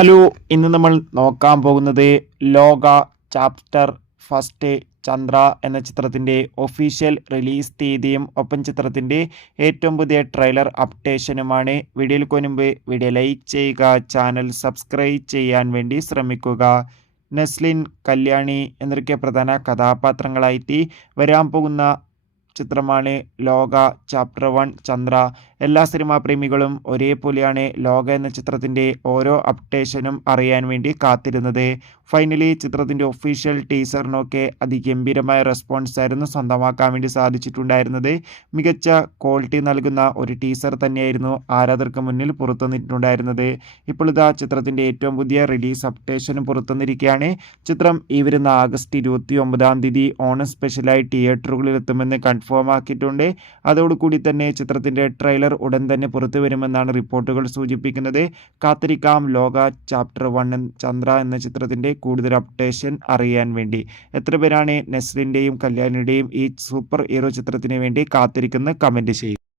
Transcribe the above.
Hello, ഇന്ന് നമ്മൾ നോക്കാൻ പോകുന്നത് ലോക ചാപ്റ്റർ ഫസ്റ്റ് ചന്ദ്ര എന്ന ചിത്രത്തിൻ്റെ ഒഫീഷ്യൽ റിലീസ് തീയതിയും ഒപ്പം ചിത്രത്തിൻ്റെ ഏറ്റവും പുതിയ ട്രെയിലർ അപ്ഡേഷനുമാണ്. വീഡിയോയിൽ മുൻപ് വീഡിയോ ലൈക്ക് ചെയ്യുക, ചാനൽ സബ്സ്ക്രൈബ് ചെയ്യാൻ വേണ്ടി ശ്രമിക്കുക. നെസ്ലിൻ, കല്യാണി എന്നൊക്കെ പ്രധാന കഥാപാത്രങ്ങളായിട്ട് വരാൻ പോകുന്ന ചിത്രമാണ് ലോക ചാപ്റ്റർ 1 ചന്ദ്ര. എല്ലാ സിനിമാ പ്രേമികളും ഒരേപോലെയാണ് ലോക എന്ന ചിത്രത്തിൻ്റെ ഓരോ അപ്ഡേഷനും അറിയാൻ വേണ്ടി കാത്തിരുന്നത്. ഫൈനലി ചിത്രത്തിൻ്റെ ഒഫീഷ്യൽ ടീസറിനൊക്കെ അതിഗംഭീരമായ റെസ്പോൺസ് ആയിരുന്നു സ്വന്തമാക്കാൻ വേണ്ടി സാധിച്ചിട്ടുണ്ടായിരുന്നത്. മികച്ച ക്വാളിറ്റി നൽകുന്ന ഒരു ടീസർ തന്നെയായിരുന്നു ആരാധകർക്ക് മുന്നിൽ പുറത്തുവന്നിട്ടുണ്ടായിരുന്നത്. ഇപ്പോൾ ഇതാ ചിത്രത്തിൻ്റെ ഏറ്റവും പുതിയ റിലീസ് അപ്ഡേഷനും പുറത്തുവന്നിരിക്കുകയാണ്. ചിത്രം ഈ വരുന്ന ആഗസ്റ്റ് 29 ഓണം സ്പെഷ്യലായി തിയേറ്ററുകളിൽ എത്തുമെന്ന് കൺഫേം ആക്കിയിട്ടുണ്ട്. അതോടുകൂടി തന്നെ ചിത്രത്തിൻ്റെ ട്രെയിലർ ഉടൻ തന്നെ പുറത്തു വരുമെന്നാണ് റിപ്പോർട്ടുകൾ സൂചിപ്പിക്കുന്നത്. കാത്തിരിക്കാം ലോക ചാപ്റ്റർ 1 ചന്ദ്ര എന്ന ചിത്രത്തിൻ്റെ കൂടുതൽ അപ്ഡേഷൻ അറിയാൻ വേണ്ടി. എത്ര പേരാണ് നെസ്ലിൻ്റെയും കല്യാണിയുടെയും ഈ സൂപ്പർ ഹീറോ ചിത്രത്തിന് വേണ്ടി കാത്തിരിക്കുന്നത്? കമൻറ്റ് ചെയ്യും.